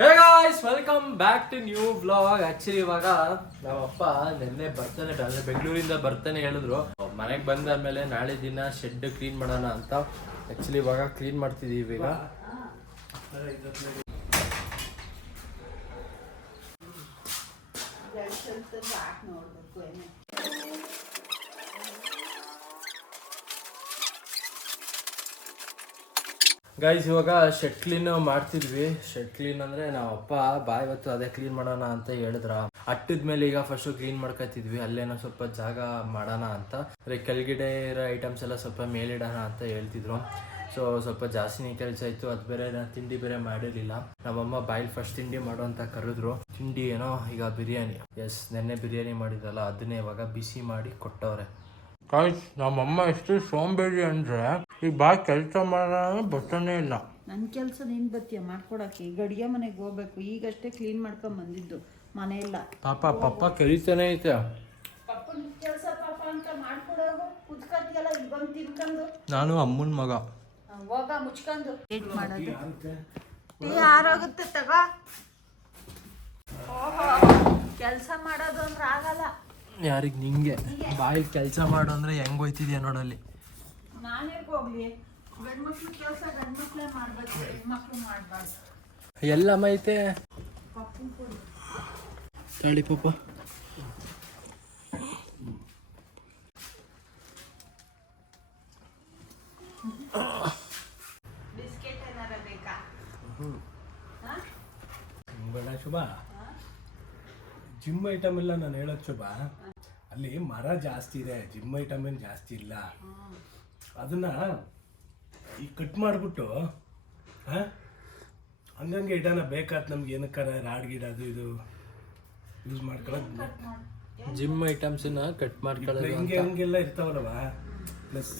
Hey guys welcome back to new blog actually ಇವಾಗ ನಮ್ಮಪ್ಪ ನಿನ್ನೆ ಬರ್ತಾನೆ, ಅಂದ್ರೆ ಬೆಂಗಳೂರಿಂದ ಬರ್ತಾನೆ ಹೇಳಿದ್ರು. ಮನೆಗೆ ಬಂದಾದ್ಮೇಲೆ ನಾಳೆ ದಿನ ಶೆಡ್ ಕ್ಲೀನ್ ಮಾಡೋಣ ಅಂತ. ಆಕ್ಚುಲಿ ಇವಾಗ ಕ್ಲೀನ್ ಮಾಡ್ತಿದೀವಿ ಈಗ. ಗೈಸ್ ಇವಾಗ ಶೆಟ್ ಕ್ಲೀನ್ ಮಾಡ್ತಿದ್ವಿ. ಶೆಟ್ ಕ್ಲೀನ್ ಅಂದ್ರೆ ನಾವ್ ಅಪ್ಪ ಬಾ ಇವತ್ತು ಅದೇ ಕ್ಲೀನ್ ಮಾಡೋಣ ಅಂತ ಹೇಳಿದ್ರ. ಅಟ್ಟಿದ ಮೇಲೆ ಈಗ ಫಸ್ಟ್ ಕ್ಲೀನ್ ಮಾಡ್ಕೊತಿದ್ವಿ ಅಲ್ಲೇನೋ ಸ್ವಲ್ಪ ಜಾಗ ಮಾಡೋಣ ಅಂತ. ಅಂದರೆ ಕೆಳಗಡೆ ಇರೋ ಐಟಮ್ಸ್ ಎಲ್ಲ ಸ್ವಲ್ಪ ಮೇಲಿಡೋಣ ಅಂತ ಹೇಳ್ತಿದ್ರು. ಸೊ ಸ್ವಲ್ಪ ಜಾಸ್ತಿನೇ ಕೆಲಸ ಇತ್ತು. ಅದು ಬೇರೆ ನಾನು ತಿಂಡಿ ಬೇರೆ ಮಾಡಿರಲಿಲ್ಲ. ನಮ್ಮಮ್ಮ ಬಾಯಿಲ್ ಫಸ್ಟ್ ತಿಂಡಿ ಮಾಡು ಅಂತ ಕರೆದ್ರು. ತಿಂಡಿ ಏನೋ ಈಗ ಬಿರಿಯಾನಿ. ಎಸ್ ನೆನ್ನೆ ಬಿರಿಯಾನಿ ಮಾಡಿದ್ರಲ್ಲ ಅದನ್ನೇ ಇವಾಗ ಬಿಸಿ ಮಾಡಿ ಕೊಟ್ಟವ್ರೆ. ಗಾಯ್ಸ್ ನಮ್ಮಮ್ಮ ಎಷ್ಟು ಸೋಂಬೇರಿ ಅಂದ್ರೆ ಈಗ ಬಾ ಕೆಲಸ ಮಾಡೋಣ ಬರ್ತಾನೆ ಇಲ್ಲ. ನನ್ನ ಕೆಲಸ ನೀನು ಬರ್ತೀಯ ಮಾಡ್ಕೊಡಕ್ಕೆ. ಈಗ ಅಡುಗೆ ಮನೆಗೆ ಹೋಗ್ಬೇಕು. ಈಗಷ್ಟೇ ಕ್ಲೀನ್ ಮಾಡ್ಕೊಂಡು ಬಂದಿದ್ದು. ಮನೆ ಇಲ್ಲ. ಪಾಪ ಪಪ್ಪ ಕಲಿತಾನೆ ಐತೆ. ಪಪ್ಪನ ಕೆಲಸ ಪಾಪ ಅಂತ ಮಾಡ್ಕೊಡೋಗು. ಕುತ್ಕತ್ತಿಯಲ್ಲ ಇಲ್ಲಿ ಬಂದು ತಿನ್ಕೊಂಡು. ನಾನು ಅಮ್ಮನ ಮಗ. ಹೋಗ ಮುಚ್ಕೊಂಡು. ಏಟ್ ಮಾಡೋದು. ಟೀ ಆರೋಗುತ್ತೆ ತಗೋ. ಓಹೋ. ಕೆಲಸ ಮಾಡೋದು ಅಂದ್ರೆ ಆಗಲ್ಲ. ಯಾರಿಗೆ ನಿಂಗೆ? ಬಾಯಿ ಕೆಲಸ ಮಾಡು ಅಂದ್ರೆ ಹೆಂಗ್ ಹೋಯ್ತಿದ್ಯಾ ನೋಡಲ್ಲಿ? ಎಲ್ಲ ಹೋಗ್ಲಿ? ಹೇಳಿ ಎಲ್ಲಮ್ಮ ಐತೆ ತಳಿ ಪಾಪ ಬಿಸ್ಕೆಟ್ ಏನಾರ ಬೇಕಾ? ಬೇಡ ಶುಭ. ಜಿಮ್ ಐಟಮ್ ಎಲ್ಲ ನಾನು ಹೇಳೋದು ಶುಭ. ಅಲ್ಲಿ ಮರ ಜಾಸ್ತಿ ಇದೆ ಜಿಮ್ ಐಟಮ್ ಏನು ಜಾಸ್ತಿ ಇಲ್ಲ. ಅದನ್ನ ಈ ಕಟ್ ಮಾಡಿಬಿಟ್ಟು ಹಂಗಂಗೆ ಇಡೋಣ ಬೇಕಾದ ನಮ್ಗೆ ಏನಕ್ಕಾರ ರಾಡ್ ಗಿಡ ಅದು ಇದು ಯೂಸ್ ಮಾಡ್ಕೊಳ್ಳೋದು ಜಿಮ್ ಐಟಮ್ಸನ್ನ ಕಟ್ ಮಾಡ್ಕೊಳ್ಳೋದು ಹಿಂಗೆ ಹಂಗೆಲ್ಲ ಇರ್ತಾವಲ್ಲವ? ಪ್ಲಸ್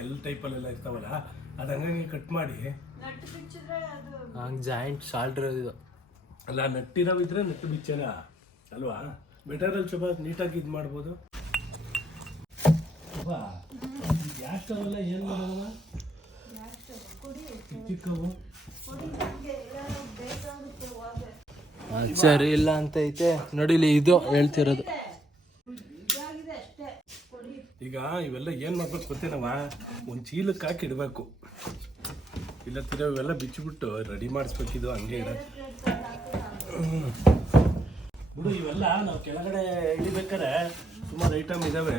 ಎಲ್ಲ ಟೈಪಲ್ಲೆಲ್ಲ ಇರ್ತಾವಲ್ಲ ಅದು ಹಂಗಂಗೆ ಕಟ್ ಮಾಡಿ. ನಟ್ಟು ಬಿಚ್ಚಿದ್ರೆ ಅದು ಹಂಗೆ ಜಾಯಿಂಟ್ ಸಾಲ್ಟ್ ಇದು. ಅಲ್ಲ ನಟ್ಟಿರೋವಿದ್ರೆ ನಟ್ಟು ಬಿಚ್ಚನ? ಅಲ್ವಾ? ಬೆಟರಲ್ಲಿ ಶುಭ ನೀಟಾಗಿ ಇದು ಮಾಡ್ಬೋದು. ಗ್ಯಾಸ್ ಸ್ಟವ್ ಎಲ್ಲ ಏನು ಮಾಡೋಣ ಚಿಕ್ಕ ಚಿಕ್ಕವು ಸರಿ ಇಲ್ಲ ಅಂತ ಐತೆ. ನೋಡಿಲಿ ಇದು ಹೇಳ್ತಿರೋದು. ಈಗ ಇವೆಲ್ಲ ಏನು ಮಾಡ್ಬೇಕು ಗೊತ್ತೇನವ ಒಂದು ಚೀಲಕ್ಕೆ ಹಾಕಿ ಇಡಬೇಕು. ಇಲ್ಲ ತಿರ ಇವೆಲ್ಲ ಬಿಚ್ಚಿಬಿಟ್ಟು ರೆಡಿ ಮಾಡಿಸ್ಬೇಕಿದು ಹಂಗೆ ಇಡ. ಬಿಡು ಇವೆಲ್ಲ ನಾವು ಕೆಳಗಡೆ ಇಳಿಬೇಕಾರೆ ಸುಮಾರು ಐಟಮ್ ಇದಾವೆ.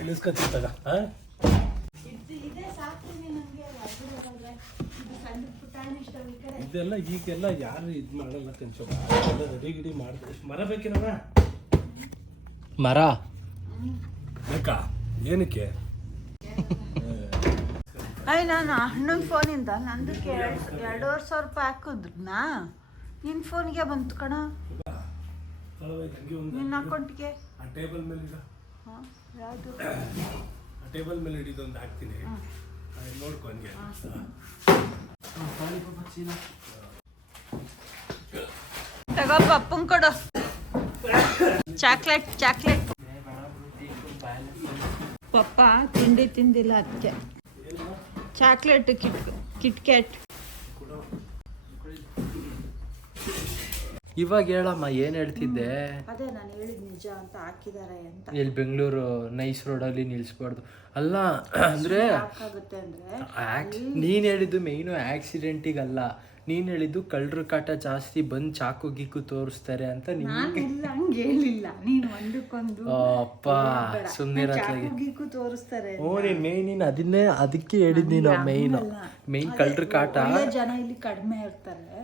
ಇಳಿಸ್ಕೊತೀವಿ ತಗ ಹಾಂ ಇದು ಇದೆ ಸಾಕ್ತೀನಿ ನನಗೆ ಅದ್ರೊಳಗೆ ಇದು ಸಣ್ಣ ಪುಟಾಣಿ ಕಡೆ ಇದೆಲ್ಲ ಈಗೆಲ್ಲ ಯಾರು ಇದು ಮಾಡಲ್ಲ ಕನ್ಸೋ ಎಲ್ಲ ರೆಡಿ ಗಿಡಿ ಮಾಡ್ತಾರೆ ಮರ ಬೇಕಿರವ ಮರ. ಬೇಕಾ? ಏನಕ್ಕೆ? ಅಯ್ಯ ನಾನು ಅಣ್ಣನ ಫೋನಿಂದ ನಂದಕ್ಕೆ ಎರಡು ಎರಡೂವರೆ ಸಾವಿರ ರೂಪಾಯಿ ಹಾಕಿದ್ರನಾ? ನಿನ್ನ ಫೋನ್ಗೆ ಬಂತು ಕಣ. ತಳವಾಗಿ ಹಂಗೆ ಒಂದು ನಿನ್ನ ಅಕೌಂಟ್ಗೆ ಆ ಟೇಬಲ್ ಮೇಲೆ ಇಡ. ಹಾಂ ಯಾವುದು? ಆ ಟೇಬಲ್ ಮೇಲೆ ಹಾಕ್ತೀನಿ. ನೋಡ್ಕೊ ಹಂಗೆ. ಪಪ್ಪನ್ ಕೊಡು. Chocolate chocolate. ಪಪ್ಪ ತಿಂಡಿ ತಿಂದಿಲ್ಲ ಅದಕ್ಕೆ ಚಾಕ್ಲೇಟ್ ಕಿಟ್ ಕಿಟ್ ಇವಾಗ ಹೇಳಮ್ಮ ಏನ್ ಹೇಳ್ತಿದ್ದೆ? ಅದೇ ನಾನು ಹೇಳಿದ ನಿಜ ಅಂತ ಹಾಕಿದ್ದಾರೆ ಅಂತ. ಇಲ್ಲಿ ಬೆಂಗಳೂರು ನೈಸ್ ರೋಡಲ್ಲಿ ನಿಲ್ಸ್ಬಾರ್ದು. ಅಲ್ಲ ಅಂದ್ರೆ ಆಗುತ್ತೆ ಅಂದ್ರೆ ನೀನ್ ಹೇಳಿದ್ದು ಮೇಯ್ನು ಆಕ್ಸಿಡೆಂಟಿಗಲ್ಲ ನೀನ್ ಹೇಳಿದ್ದು ಕಳ್ಳರ ಕಾಟ ಜಾಸ್ತಿ ಬಂದ್ ಚಾಕು ಗೀಕು ತೋರಿಸ್ತಾರೆ ಅಂತ ಹಂಗೆ ಹೇಳಿಲ್ಲ. ನೀನು ಒಂದಕ್ಕೊಂದು ಅಪ್ಪ ಗೀಕು ತೋರಿಸ್ತಾರೆ ಓ ನೀನ್ ಮೇಯ್ನ್ ನೀನ್ ಅದನ್ನೇ ಅದಕ್ಕೆ ಹೇಳಿದ್ ನೀನು ಮೇಯ್ನ್ ಮೇಯ್ನ್ ಕಳ್ಳರ ಕಾಟ. ಜನ ಇಲ್ಲಿ ಕಡಿಮೆ ಇರ್ತಾರೆ.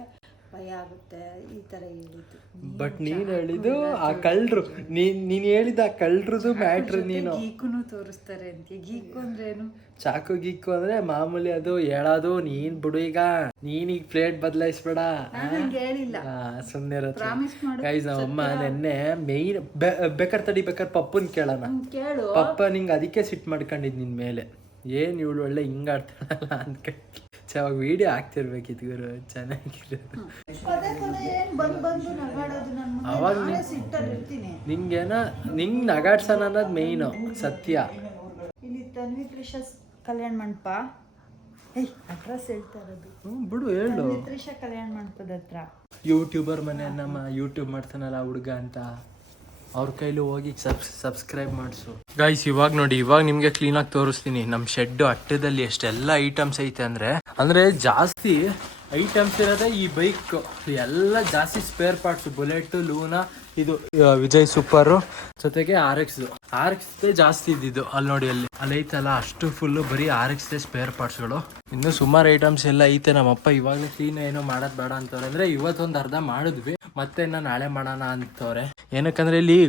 ಭಯ ಆಗುತ್ತೆ ಈ ತರ ಹೇಳಿದ್ದು. ಬಟ್ ನೀನ್ ಹೇಳಿದ್ದು ಆ ಕಳ್ಳರು. ನೀನ್ ಹೇಳಿದ ಆ ಕಳ್ಳರದು ಮ್ಯಾಟ್ರ್ ನೀನು. ಗೀಕುನು ತೋರಿಸ್ತಾರೆ ಅಂತ ಗೀಕು ಏನು ಚಾಕು ಗೀಕು ಅಂದ್ರೆ ಮಾಮೂಲಿ ಅದು ಹೇಳೋದು ನೀನ್ ಬಿಡು ಈಗ. ನೀನ್ ಈಗ ಪ್ಲೇಟ್ ಬದಲಾಯಿಸ್ಬೇಡ. ಹೇಳಿಲ್ಲ. ಸುಮ್ಮನೆ ಇರತ್ತೆ ಪ್ರಾಮಿಸ್ ಮಾಡು. ಗೈಸ್ ನಮ್ಮಮ್ಮ ನೆನ್ನೆ ಮೇಯ್ನ್ ಬೇಕಾರ್ ತಡಿ ಬೇಕಾರ್ ಪಪ್ಪನ್ ಕೇಳೋಣ. ಪಪ್ಪ ನಿಂಗೆ ಅದಕ್ಕೆ ಸಿಟ್ ಮಾಡ್ಕೊಂಡಿದ್ ನಿನ್ ಮೇಲೆ. ಏನ್ ಇವಳು ಒಳ್ಳೆ ಹಿಂಗ್ ಆಡ್ತಾಳಲ್ಲ ಅನ್ಕೊಂಡು ಚೆನ್ನಾಗಿ ವಿಡಿಯೋ ಹಾಕ್ತಿರ್ಬೇಕಿತ್ತು ಗುರು ಚೆನ್ನಾಗಿರೋದು. ಅವಾಗ ನಿಂಗೇನ ನಿಂಗ್ ನಗಾಡ್ಸೋಣ ಅನ್ನೋದು ಮೇಯ್ನು ಸತ್ಯ. ಇಲ್ಲಿ ತನ್ವಿ ಪ್ರಿಷಸ್ ಕಲ್ಯಾಣ ಮಂಟಪ. ಏಯ್ ಅಡ್ರೆಸ್ ಹೇಳ್ತಾ ಇರೋದು. ಬಿಡು ಹೇಳು. ತನ್ವಿ ತ್ರಿಷ ಕಲ್ಯಾಣ ಮಂಟಪದ ಹತ್ರ. ಯೂಟ್ಯೂಬರ್ ಮನೆ ನಮ್ಮ ಯೂಟ್ಯೂಬ್ ಮಾಡ್ತಾನಲ್ಲ ಹುಡುಗ ಅಂತ. ಅವ್ರ ಕೈಲಿ ಹೋಗಿ ಸಬ್ ಸಬ್ಸ್ಕ್ರೈಬ್ ಮಾಡಿಸು. ಗೈಸ್ ಇವಾಗ ನೋಡಿ, ಇವಾಗ ನಿಮ್ಗೆ ಕ್ಲೀನ್ ಆಗಿ ತೋರಿಸ್ತೀನಿ. ನಮ್ಮ ಶೆಡ್ ಅಟ್ಟದಲ್ಲಿ ಎಷ್ಟೆಲ್ಲ ಐಟಮ್ಸ್ ಐತೆ ಅಂದ್ರೆ ಅಂದ್ರೆ ಜಾಸ್ತಿ ಐಟಮ್ಸ್ ಇರೋದೇ ಈ ಬೈಕ್ ಎಲ್ಲ ಜಾಸ್ತಿ ಸ್ಪೇರ್ ಪಾರ್ಟ್ಸ್ ಬುಲೆಟ್ ಲೂನಾ ಇದು ವಿಜಯ್ ಸೂಪರ್. ಜೊತೆಗೆ ಆರ್ ಎಕ್ಸ್ ಆರ್ ಎಕ್ಸ್ ಜಾಸ್ತಿ ಇದ್ದಿದ್ದು ಅಲ್ಲಿ ನೋಡಿ ಅಲ್ಲಿ. ಅಲ್ಲಿ ಐತಲ್ಲ, ಅಷ್ಟು ಫುಲ್ಲು ಬರೀ ಆರ್ ಎಕ್ಸ್ ಸ್ಪೇರ್ ಪಾರ್ಟ್ಸ್ಗಳು ಇನ್ನು ಸುಮಾರು ಐಟಮ್ಸ್ ಎಲ್ಲ ಐತೆ ನಮ್ಮಪ್ಪ. ಇವಾಗಲೇ ಕ್ಲೀನ್ ಏನೋ ಮಾಡೋದು ಬೇಡ ಅಂತವ್ರೆ. ಅಂದ್ರೆ ಇವತ್ತೊಂದು ಅರ್ಧ ಮಾಡಿದ್ವಿ, ಮತ್ತೆ ಇನ್ನ ನಾಳೆ ಮಾಡೋಣ ಅಂತವ್ರೆ. ಏನಕ್ಕಂದ್ರೆ ಇಲ್ಲಿ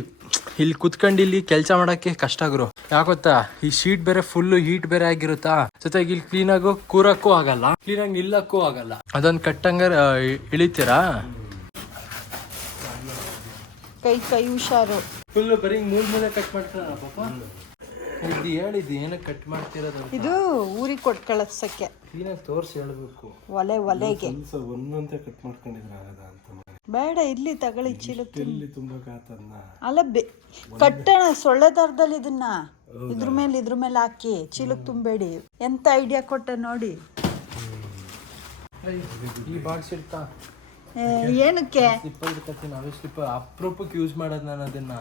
ಇಲ್ಲಿ ಕುತ್ಕೊಂಡು ಇಲ್ಲಿ ಕೆಲಸ ಮಾಡಕ್ಕೆ ಕಷ್ಟ ಗುರು. ಯಾಕೊತ್ತಾ ಈ ಶೀಟ್ ಬೇರೆ ಫುಲ್ ಹೀಟ್ ಬೇರೆ ಆಗಿರುತ್ತಾ? ಜೊತೆಗೆ ಇಲ್ಲಿ ಕ್ಲೀನ್ ಆಗೋ, ಕೂರಕ್ಕೂ ಆಗಲ್ಲ. ಕ್ಲೀನ್ ಆಗಿ ನಿಲ್ಲಕ್ಕೂ ಆಗಲ್ಲ. ಅದೊಂದು ಕಟ್ಟಂಗ ಇಳಿತೀರಾ? ಕೈ ಕೈ ಹುಷಾರು. ಫುಲ್ ಬರೀ ಮೂಲ ಮೂಲೆ ಕಟ್ ಮಾಡ್ತಾರ ಪಾಪ. ಇದು ಹೇಳಿದ್ದು ಏನಕ್ಕೆ ಕಟ್ ಮಾಡ್ತಿರೋದು ಇದು ಊರಿಗೆ ಕೊಟ್ಟು ಕಳಿಸಕ್ಕೆ. ಕ್ಲೀನಾಗಿ ತೋರಿಸಿ ಹೇಳಬೇಕು. ಒಲೆ ಒಲೆಗೆ. ಒಂದೊಂದೇ ಕಟ್ ಮಾಡ್ಕೊಂಡಿದ್ರೆ ಆಗದ ಅಂತ ಬೇಡ ಇಲ್ಲಿ ತಗೊಳ್ಳಿ ಚೀಲ ಇಲ್ಲಿ ತುಂಬಾ. ಕಾತನ್ನ ಅಲ್ಲ ಬೆ ಕಟ್ಟಣ ಸೊಳ್ಳೆ ದಾರದಲ್ಲಿ ಇದನ್ನ ಇದ್ರ ಮೇಲೆ ಇದ್ರ ಮೇಲೆ ಹಾಕಿ ಚೀಲಕ್ಕೆ ತುಂಬಬೇಡಿ ಎಂತ ಐಡಿಯಾ ಕೊಟ್ಟೆ ನೋಡಿ. ಈ ಬಾಕ್ಸ್ ಇರ್ತಾ? ಏನಕ್ಕೆ? ಸ್ಲಿಪ್ ಇರ್ತತಿ ನಾವೇ ಸ್ಲಿಪ್ಪರ್ ಅಪ್ರೂಪಕ್ಕೆ ಯೂಸ್ ಮಾಡೋದು ನಾನು ಅದನ್ನ.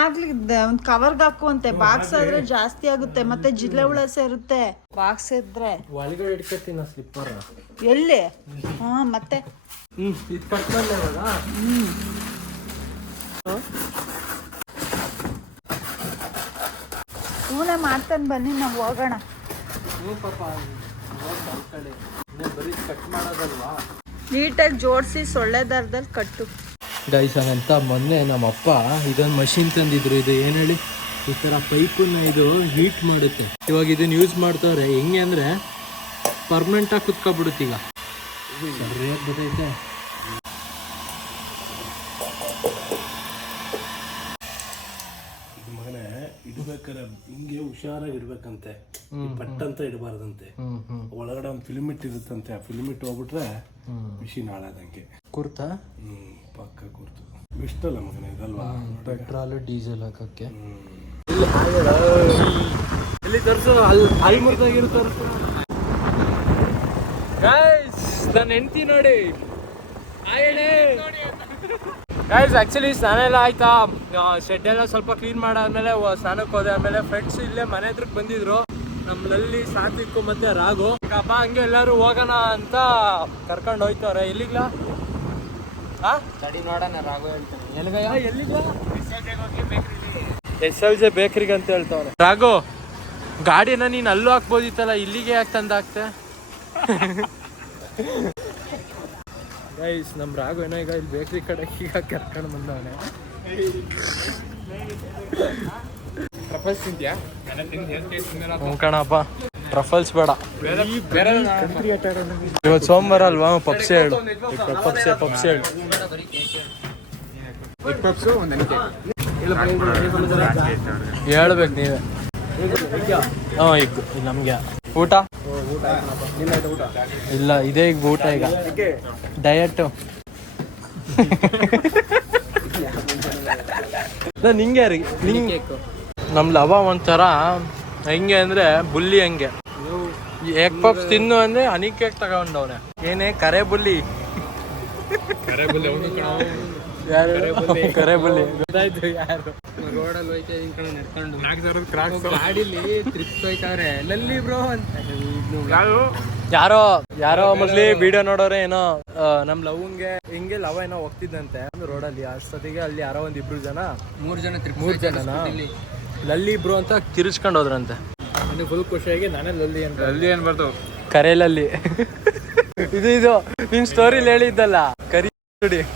ಆಗ್ಲಿ ಒಂದು ಕವರ್ಗೆ ಹಾಕುವಂತೆ. ಬಾಕ್ಸ್ ಆದ್ರೆ ಜಾಸ್ತಿ ಆಗುತ್ತೆ ಮತ್ತೆ ಜಿಲ್ಲೆ ಹುಳ ಸೇರುತ್ತೆ. ಬಾಕ್ಸ್ ಇದ್ರೆ. ಒಳಗಡೆ ಇಟ್ಕೊತೀನಿ ಸ್ಲಿಪ್ಪರ್ ಎಲ್ಲಿ? ಹಾ ಮತ್ತೆ? ಹ್ಮ್ ಇದು ಕಟ್ ಮಾಡಲ್ಲ ಇವಾಗ? ಇವನೇ ಮಾಡ್ತಾನೆ ಬನ್ನಿ ನಾವು ಹೋಗೋಣ. ಹ್ಞೂ ಪಾಪ ಬರೀ ಕಟ್ ಮಾಡೋದಲ್ವಾ? ನೀಟಾಗಿ ಜೋಡಿಸಿ ಸೊಳ್ಳೆ ದಾರದಲ್ಲಿ ಕಟ್ಟು. ಗೈಸ್ ಅಂತ ಮೊನ್ನೆ ನಮ್ಮಪ್ಪ ಇದೊಂದು ಮಷಿನ್ ತಂದಿದ್ರು. ಇದು ಏನು ಹೇಳಿ? ಈ ಥರ ಪೈಪನ್ನ ಇದು ಹೀಟ್ ಮಾಡುತ್ತೆ. ಇವಾಗ ಇದನ್ನ ಯೂಸ್ ಮಾಡ್ತಾವ್ರೆ, ಹೆಂಗೆ ಅಂದರೆ ಪರ್ಮನೆಂಟಾಗಿ ಕುತ್ಕೊಬಿಡುತ್ತೀಗ ಸರಿಯಾಗಿ ಗೊತ್ತೈತೆ ಇದು ಮಗನೇ ಇಡ್ಬೇಕಾರೆ ಹಿಂಗೆ ಹುಷಾರಾಗಿ ಇಡ್ಬೇಕಂತೆ ಪಟ್ಟಂತ ಪಟ್ ಅಂತ ಇಡಬಾರ್ದಂತೆ ಒಳಗಡೆ ಒಂದು ಫಿಲಿಮಿಟ್ ಇರುತ್ತಂತೆ ಆ ಫಿಲಿಮಿಟ್ ಹೋಗ್ಬಿಟ್ರೆ ಮಿಷಿನ್ ಹಾಳಾದಂಗೆ. ಕುರ್ತಾ? ಹ್ಮ್ ಪಕ್ಕ ಕುರ್ತು. ಇಷ್ಟಲ್ಲ ಮಗನ ಇದಲ್ವಾ? ಪೆಟ್ರೋಲ್ ಡೀಸೆಲ್ ಹಾಕಕ್ಕೆ. ಇಲ್ಲಿ ತರಿಸು? ಅಲ್ಲಿ ಅಲ್ಲಿ ಮುರಿದಾಗಿರು ತರಿಸು. ಗೈಸ್ ನನ್ನ ಹೆಂಡತಿ ನೋಡಿ. ಗೈಸ್ ಆ್ಯಕ್ಚುಲಿ ಸ್ನಾನ ಎಲ್ಲ ಆಯ್ತಾ? ಶೆಡ್ ಎಲ್ಲ ಸ್ವಲ್ಪ ಕ್ಲೀನ್ ಮಾಡಾದ್ಮೇಲೆ ಸ್ನಾನಕ್ಕೆ ಹೋದೆ. ಆಮೇಲೆ ಫ್ರೆಂಡ್ಸ್ ಇಲ್ಲೇ ಮನೆ ಹತ್ರಕ್ಕೆ ಬಂದಿದ್ರು. ನಮ್ಮಲ್ಲಿ ಸಾತ್ವಿಕ್ಕು ಮತ್ತೆ ರಾಗು ಈಗ ಹಬ್ಬ ಹಂಗೆ ಎಲ್ಲರೂ ಹೋಗೋಣ ಅಂತ ಕರ್ಕೊಂಡು ಹೋಯ್ತವ್ರೆ. ಎಲ್ಲಿಗ್ಲ? ತಡಿ ನೋಡೋಣ ರಾಘು ಹೇಳ್ತಾನೆ. ಎಲ್ಲಿಗಯ್ಯ? ಎಲ್ಲಿಗ? ಎಸ್ ಎಲ್ ಜೆ ಬೇಕ್ರಿಗೆ ಅಂತ ಹೇಳ್ತಾವ್ರೆ ರಾಘು ಗಾಡಿನ ನೀನು ಅಲ್ಲೂ ಹಾಕ್ಬೋದಿತ್ತಲ್ಲ ಇಲ್ಲಿಗೆ ಯಾಕೆ ತಂದು ಹಾಕ್ತೆ ಗೈಸ್ ನಮ್ಮ ರಾಘು ಏನೋ ಈಗ ಇಲ್ಲಿ ಬೇಕ್ರಿ ಕಡೆ ಈಗ ಕರ್ಕೊಂಡು ಬಂದವನೆ. ಹ್ಞೂ ಕಣಪ್ಪ. ಟ್ರಫಲ್ಸ್ ಬೇಡ. ಇವತ್ತು ಸೋಮವಾರ ಅಲ್ವಾ? ಪಪ್ಸೆ ಹೇಳು ಪಪ್ಸೆ ಪಪ್ಸ್ ಹೇಳು ಹೇಳ್ಬೇಕು ನೀವೇ. ಹಾಂ ಈಗ ನಮಗೆ. ಊಟ? ಇಲ್ಲ ಇದೇ ಈಗ ಊಟ ಈಗ. ಡಯಟ್ ನಿಂಗೆ ರೀ ನಿಂಗೆ ನಮ್ಮ ಲವ ಒಂಥರ ಹೆಂಗೆ ಅಂದ್ರೆ ಬುಲ್ಲಿ ಹಂಗೆ. ಎಗ್ ಪಪ್ಸ್ ತಿನ್ನು ಅಂದ್ರೆ ಅನಿಕೇಕ್ ತಗೊಂಡವನೆ. ಏನೇ ಕರೆ ಬುಲ್ಲಿ. ಯಾರು? ಕರೆ ಬುಲ್ಲಿ. ಗೊತ್ತಾಯ್ತು ಯಾರು? ರೋಡಲ್ಲಿ ಹೋಯ್ತಾ ಹಿಂಗ್ ಕಡೆ ನಡ್ಕೊಂಡು. ಗಾಡಿಲಿ ಟ್ರಿಪ್ ಹೋಯ್ತಾವ್ರೆ. ಲಲ್ಲಿ ಬ್ರೋ ಅಂತ. ಯಾರೋ? ಯಾರೋ ಮೊದ್ಲಿ ವಿಡಿಯೋ ನೋಡೋರೆ ಏನೋ ಆ, ನಮ್ ಲವ್ಗೆ ಹಿಂಗೆ ಲವ್ ಏನೋ ಹೋಗ್ತಿದ್ದಂತೆ ಒಂದು ರೋಡಲ್ಲಿ. ಅಷ್ಟೊತ್ತಿಗೆ ಅಲ್ಲಿ ಯಾರೋ ಒಂದ್ ಇಬ್ರು ಜನ. ಮೂರ್ ಜನ ಟ್ರಿಪ್ ಮೂರ್ ಜನ ಲಲ್ಲಿ ಇಬ್ರು ಅಂತ ಕಿರಿಚ್ಕೊಂಡು ಹೋದ್ರಂತೆ. ಫುಲ್ ಖುಷಿಯಾಗಿ ನಾನೇ ಲಲ್ಲಿ ಅಂತ. ಲಲ್ಲಿ ಏನ್ ಬರ್ತಾವ ಕರೆಲಲ್ಲಿ. ಇದು ಇದು ನಿನ್ ಸ್ಟೋರಿಲಿ ಹೇಳಿದ್ದಲ್ಲ. ಕರಿ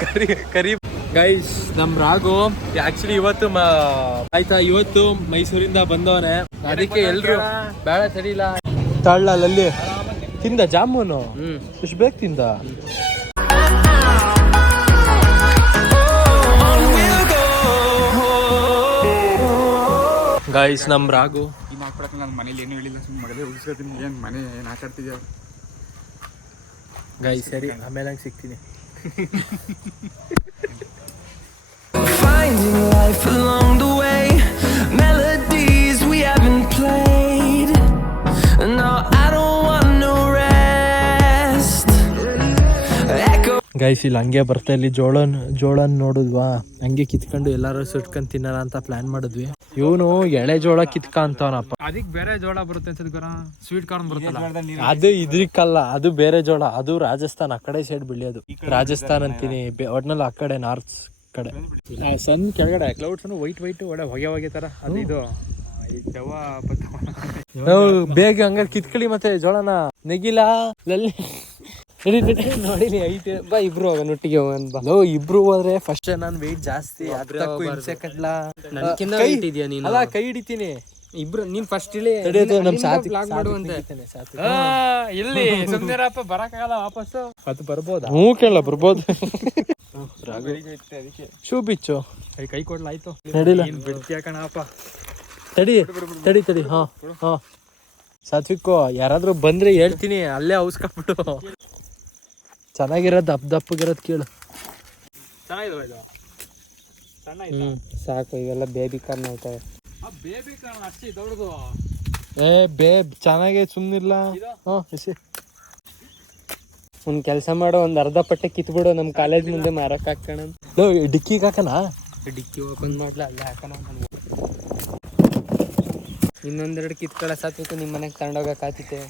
ಕರಿ ಕರಿ. ಗೈಸ್ ನಮ್ ರಾಘು ಆಕ್ಚುಲಿ ಇವತ್ತು ಮ- ಆಯ್ತಾ ಇವತ್ತು ಮೈಸೂರಿಂದ ಬಂದವನೆ. ಅದಕ್ಕೆ ಎಲ್ರು ಬೇಡ ತಡಿಲ್ಲ ತಳ್ಳಲ್ಲಿ ತಿಂದ ಜಾಮೂನು? ಎಷ್ಟು ಬೇಕು ತಿಂದ? ಗೈಸ್ ನಮ್ ರಾಗು ಇನ್ನು ಹಾಕ್ಬಿಡಕ್ಕೆ ನಾನು ಮನೇಲಿ ಏನು ಹೇಳಿಲ್ಲ ಸುಮ್ಮನೆ ಮಗದೇ ಉಗಿಸ್ಕೊತೀನಿ. ಏನು ಮನೆ ಏನು ಹಾಕಾಡ್ತಿದ್ಯಾ ಗಾಯ್ಸ್ ಸರಿ ಆಮೇಲೆ ಹಂಗೆ ಸಿಗ್ತೀನಿ. life along the way, melodies we haven't played. No, I don't want no rest. Echo. Guys ಇಲ್ಲಿ ಹಂಗೆ ಬರ್ತಾ ಇಲ್ಲಿ ಜೋಳನ್ ಜೋಳನ್ ನೋಡಿದ್ವಾ? ಹಂಗೆ ಕಿತ್ಕೊಂಡು ಎಲ್ಲಾರು ಸುಟ್ಕೊಂಡ್ ತಿನ್ನಲ್ಲ ಅಂತ ಪ್ಲಾನ್ ಮಾಡಿದ್ವಿ. ಇವನು ಎಳೆ ಜೋಳ ಕಿತ್ಕ ಅಂತವನಪ್ಪ. ಅದಕ್ಕೆ ಬೇರೆ ಜೋಳ ಬರುತ್ತೆ ಅನ್ಸದ್ ಗೊರ. ಸ್ವೀಟ್ ಕಾರ್ನ್ ಬರುತ್ತಲ್ಲ. ಅದು ಇದ್ರಿಕ್ಕಲ್ಲ ಅದು ಬೇರೆ ಜೋಳ. ಅದು ರಾಜಸ್ಥಾನ್ ಆ ಕಡೆ ಸೈಡ್ ಬೆಳೆಯೋದು. ರಾಜಸ್ಥಾನ್ ಅಂತೀನಿ ಬೆ- ಒಟ್ನಲ್ಲಿ ಆ ಕಡೆ ನಾರ್ತ್ ಕಡೆ. ಸನ್ ಕೆಳಗಡೆ ಕ್ಲೌಡ್ಸ್ ವೈಟ್ ವೈಟ್ ಒಳ್ಳೆ ಹೊಗೆ ಹೊಗೆ ತರ. ಅದು ಇದು. ನಾವು ಬೇಗ ಹಂಗ ಕಿತ್ಕಳಿ ಮತ್ತೆ ಜೋಳನ. ನೆಗಿಲ ಲಲ್ಲಿ ನಡಿ, ಐತೆ. ಬಾ ಇಬ್ರು ಹೋಗ ಒಟ್ಟಿಗೆ ಹೋಗನ್ ಬಾ. ಲೋ ಇಬ್ರು ಹೋದ್ರೆ ಫಸ್ಟ್ ನಾನು ವೆಯ್ಟ್ ಜಾಸ್ತಿ ಹತ್ತಕ್ಕೂ ಹಿಂಸೆ ಕಟ್ಲ ಕೈ- ಇದೀಯ ನೀನು. ಅಲ್ಲ ಕೈ ಹಿಡಿತೀನಿ. ಇಬ್ರು ನೀನ್ ಫಸ್ಟ್ ಇಲ್ಲಿ ನಮ್ ಸಾಥಿ ಬ್ಲಾಗ್ ಮಾಡುವಂತೆ. ಇಲ್ಲಿ. ಸುಮ್ನಿರಪ್ಪ ಬರಕ್ಕಾಗಲ್ಲ ವಾಪಸ್ಸು. ಅದು ಬರ್ಬೋದಾ? ಹ್ಞೂ ಕೇಳ ಬರ್ಬೋದು. ಶೂ ಬಿಚ್ಚು ಕೈ ಕೊಡ್ಲ ಆಯ್ತು. ನಡಿಲ್ಲ ತಡಿ ತಡಿ ತಡಿ ಹಾ ಹಾ. ಸಾತ್ವಿಕ್ಕು ಯಾರಾದ್ರೂ ಬಂದ್ರೆ ಹೇಳ್ತೀನಿ ಅಲ್ಲೇ ಔಸ್ಕೊಂಡ್ಬಿಟ್ಟು ಚೆನ್ನಾಗಿರೋದು ದಪ್ಪ ದಪ್ಪಗಿರೋದು ಕೇಳು. ಹ್ಮ್ ಸಾಕು ಇವೆಲ್ಲ ಬೇಬಿ ಕಾರ್ನ್ ಹೋಗ್ತವೆ ಏ ಬೇಬ್ ಚೆನ್ನಾಗೇ ಸುಮ್ಮನಿಲ್ಲ ಹಾ ಎಸಿ. ಒಂದ್ ಕೆಲಸ ಮಾಡೋ ಒಂದ್ ಅರ್ಧ ಪಟ್ಟೆ ಕಿತ್ಬಿಡು ನಮ್ ಕಾಲೇಜ್ ಮುಂದೆ ಮಾರಕ್ ಹಾಕೋಣ ನೋ ಡಿಕ್ಕಿಗೆ ಹಾಕನ? ಡಿಕ್ಕಿ ಓಪನ್ ಮಾಡ್ಲ ಅಲ್ಲೇ ಹಾಕೋಣ ಇನ್ನೊಂದೆರಡು ಕಿತ್ಕೊಳ್ಳೋ ಸಾತ್ವಿಕ ನಿಮ್ ಮನೆಗೆ ತಗೊಂಡೋಗಕ್ ಆತಿತ್ತೆ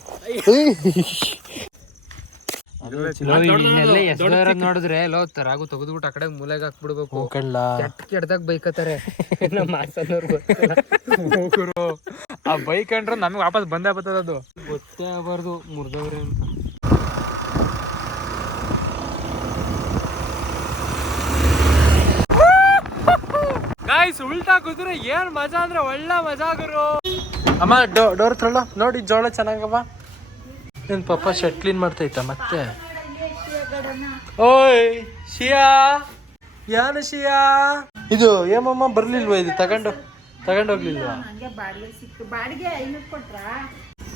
ನೋಡಿದ್ರೆ ಎಲ್ಲೋ ರಾಗು ತೆಗೆದ್ಬಿಟ್ಟು ಆ ಕಡೆ ಮೂಲೆಗೆ ಹಾಕ್ಬಿಡ್ಬೇಕು. ಕೆಡ್ದಾಗ ಬೈಕತ್ತಾರೆ. ನಮ್ಮ ಆ ಬೈಕ್ ಅಂದ್ರೆ ನಮ್ಗೆ ವಾಪಸ್ ಬಂದೇ ಬರ್ತದ ಅದು. ಗೊತ್ತೇ ಆಗಬಾರ್ದು ಮುರ್ದವ್ರೆ ಅಂತ. ಗಾಯ್ಸ್ ಉಲ್ಟಾ ಕುದ್ರೆ ಏನ್ ಮಜಾ ಅಂದ್ರೆ ಒಳ್ಳೆ ಮಜಾ ಗುರು. ಅಮ್ಮ ಡೋರ್ ತರಲ್ಲ ನೋಡಿ ಜೋಳ ಚೆನ್ನಾಗವ. ನಿನ್ ಪಪ್ಪ ಶರ್ಟ್ ಕ್ಲೀನ್ ಮಾಡ್ತೈತ ಮತ್ತೆ? ಓಯ್ ಶಿಯಾ. ಯಾನು ಶಿಯಾ? ಇದು ಏಮಮ್ಮ ಬರ್ಲಿಲ್ವಾ ಇದು? ತಗೊಂಡು ತಗೊಂಡೋಗ್ಲಿಲ್ವಾ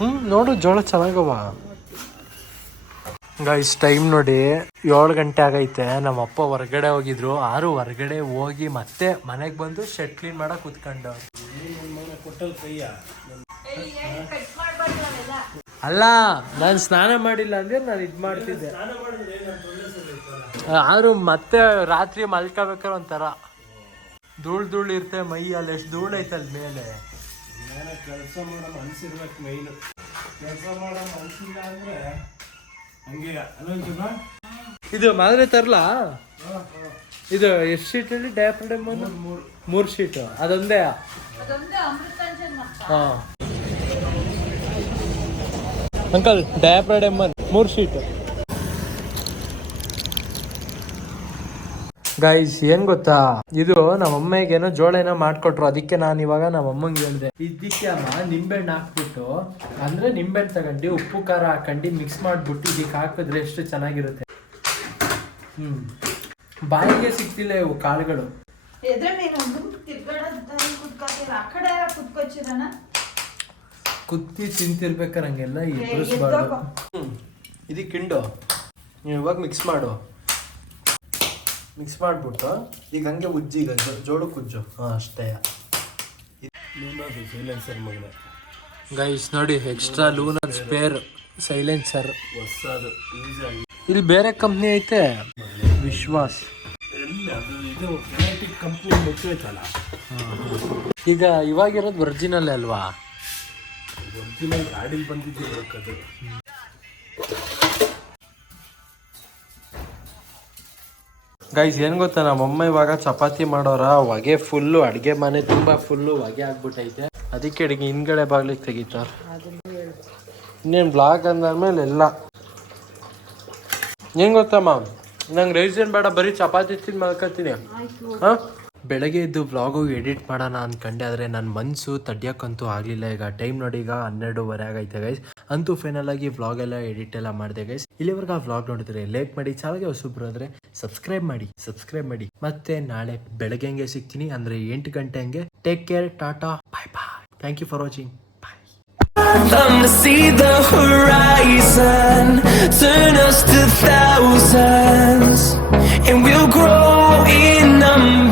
ಹ್ಮ್ ನೋಡು ಜೋಳ ಚೆನ್ನಾಗವ. ಗೈಸ್ ಟೈಮ್ ನೋಡಿ. ಏಳು ಗಂಟೆ ಆಗೈತೆ. ನಮ್ಮ ಅಪ್ಪ ಹೊರಗಡೆ ಹೋಗಿದ್ರು. ಆರು ಹೊರಗಡೆ ಹೋಗಿ ಮತ್ತೆ ಮನೆಗೆ ಬಂದು ಶರ್ಟ್ ಕ್ಲೀನ್ ಮಾಡಕ್ ಕುತ್ಕೊಂಡು ಅಲ್ಲ, ನಾನು ಸ್ನಾನ ಮಾಡಿಲ್ಲ ಅಂದ್ರೆ ನಾನು ಇದು ಮಾಡ್ತಿದ್ದೆ. ಆದ್ರೂ ಮತ್ತೆ ರಾತ್ರಿ ಮಲ್ಕೋಬೇಕಾದ್ರೆ ಒಂಥರ ಧೂಳ್ ಧೂಳ್ ಇರುತ್ತೆ ಮೈ ಅಲ್ಲಿ, ಎಷ್ಟು ಧೂಳ್ ಐತೆ ಅಲ್ಲಿ ಮೇಲೆ. ಕೆಲಸ ಮಾಡೋ ಮನ್ಸಿರ್ಬೇಕು ಮೈನು ಕೆಲಸ ಮಾಡೋ ಮನ್ಸಿಲ್ಲ ಅಂದ್ರೆ ಹಂಗೆ ಇದು ಮಾದ್ರೆ ತರಲಾ? ಇದು ಎಷ್ಟು ಶೀಟ್ ಹೇಳಿ ಡಯಾಪ್ರಡೆ ಮೂರು ಮೂರು. ಶೀಟ್. ಅದೊಂದೇ? ಹಾ. ಅಂಕಲ್ ಡಯಾಪ್ರಡೆ ಮೂರು ಶೀಟ್. ಗೈಸ್ ಏನ್ ಗೊತ್ತಾ? ಇದು ನಮ್ಮ ಅಮ್ಮಗೆ ಏನೋ ಜೋಳ ಏನೋ ಮಾಡ್ಕೊಟ್ರು. ಅದಕ್ಕೆ ನಾನು ಇವಾಗ ನಮ್ಮ ಅಮ್ಮಂಗೆ ಹೇಳಿದೆ. ಇದಕ್ಕೆ ಅಮ್ಮ ನಿಂಬೆಹಣ್ಣು ಹಾಕ್ಬಿಟ್ಟು ಅಂದ್ರೆ ನಿಂಬೆಹಣ್ಣು ತಗೊಂಡು ಉಪ್ಪು ಖಾರ ಹಾಕೊಂಡು ಮಿಕ್ಸ್ ಮಾಡ್ಬಿಟ್ಟು ಇದಕ್ಕೆ ಹಾಕಿದ್ರೆ ಎಷ್ಟು ಚೆನ್ನಾಗಿರುತ್ತೆ. ಹ್ಮ್. ಬಾಯಿಗೆ ಸಿಗ್ತಿಲ್ಲ ಇವು ಕಾಳುಗಳು. ಕುತ್ತಿ ತಿಂತಿರ್ಬೇಕಾರಂಗೆಲ್ಲ ಇದಕ್ಕೆ ಹಿಂಡು. ನೀವು ಇವಾಗ ಮಿಕ್ಸ್ ಮಾಡು. ಮಿಕ್ಸ್ ಮಾಡಿಬಿಟ್ಟು ಈಗ ಹಂಗೆ ಉಜ್ಜಿ ಈಗ ಜೋಡು ಕುಜ್ಜು. ಉಜ್ಜು ಹಾಂ ಅಷ್ಟೇ. ಸೈಲೆನ್ಸರ್ ಮಗನ. ಗೈಸ್ ನೋಡಿ ಎಕ್ಸ್ಟ್ರಾ ಲೂನರ್ ಸ್ಪೇರ್ ಸೈಲೆನ್ಸರ್ ಹೊಸದು ಇಲ್ಲಿ ಬೇರೆ ಕಂಪ್ನಿ ಐತೆ. ವಿಶ್ವಾಸ್ ಇದು ಕಂಪ್ನಿ ಮುಚ್ಚೋಯ್ತಲ್ಲ. ಈಗ ಇವಾಗಿರೋದು ಒರಿಜಿನಲ್ ಅಲ್ವಾ? ಒರಿಜಿನಲ್ ಗಾಡಿಲಿ ಬಂದಿದ್ದಿರ್ಬೇಕದು ಗೈಸ್ ಏನು ಗೊತ್ತಾ? ನಮ್ಮಮ್ಮ ಇವಾಗ ಚಪಾತಿ ಮಾಡೋರ ಹೊಗೆ ಫುಲ್ಲು ಅಡುಗೆ ಮನೆ ತುಂಬ ಫುಲ್ಲು ಹೊಗೆ ಆಗ್ಬಿಟ್ಟೈತೆ. ಅದಕ್ಕೆ ಅಡುಗೆ ಹಿಂದ್ಗಡೆ ಬಾಗ್ಲಿಕ್ಕೆ ತೆಗಿತಾರೆ. ಇನ್ನೇನು ಬ್ಲಾಗ್ ಅಂದಾದ್ಮೇಲೆ ಎಲ್ಲ ಏನು ಗೊತ್ತಮ್ಮ ನಂಗೆ ರೈಸ್ ಏನು ಬೇಡ, ಬರೀ ಚಪಾತಿ ತಿಂದು ಮಾಡ್ಕೊತೀನಿ ಹಾಂ? ಬೆಳಗ್ಗೆ ಇದ್ದು ವ್ಲಾಗು ಎಡಿಟ್ ಮಾಡೋಣ ಅಂದ್ಕೊಂಡೆ ಆದರೆ ನನ್ನ ಮನಸ್ಸು ತಡ್ಯೋಕ್ಕಂತೂ ಆಗಲಿಲ್ಲ. ಈಗ ಟೈಮ್ ನೋಡಿ ಈಗ ಹನ್ನೆರಡೂವರೆ ಆಗೈತೆ ಗೈಸ್ ಅಂತೂ ಫೈನಲ್ ಆಗಿ ವ್ಲಾಗ್ ಎಲ್ಲ ಎಡಿಟ್ ಎಲ್ಲ ಮಾಡಿದೆ ಗೈಸ್ ಇಲ್ಲಿವರೆಗೂ ಆ ವ್ಲಾಗ್ ನೋಡಿದ್ರೆ ಲೈಕ್ ಮಾಡಿ ಚಾನಲ್ಗೆ ಹೊಸಬ್ರು ಆದರೆ ಸಬ್ಸ್ಕ್ರೈಬ್ ಮಾಡಿ ಸಬ್ಸ್ಕ್ರೈಬ್ ಮಾಡಿ. ಮತ್ತೆ ನಾಳೆ ಬೆಳಗ್ಗೆ ಹಂಗೆ ಸಿಗ್ತೀನಿ ಅಂದರೆ ಎಂಟು ಗಂಟೆ ಹಂಗೆ. Take care tata bye bye thank you for watching Come to see the horizon, turn us to thousands, and we'll grow in number.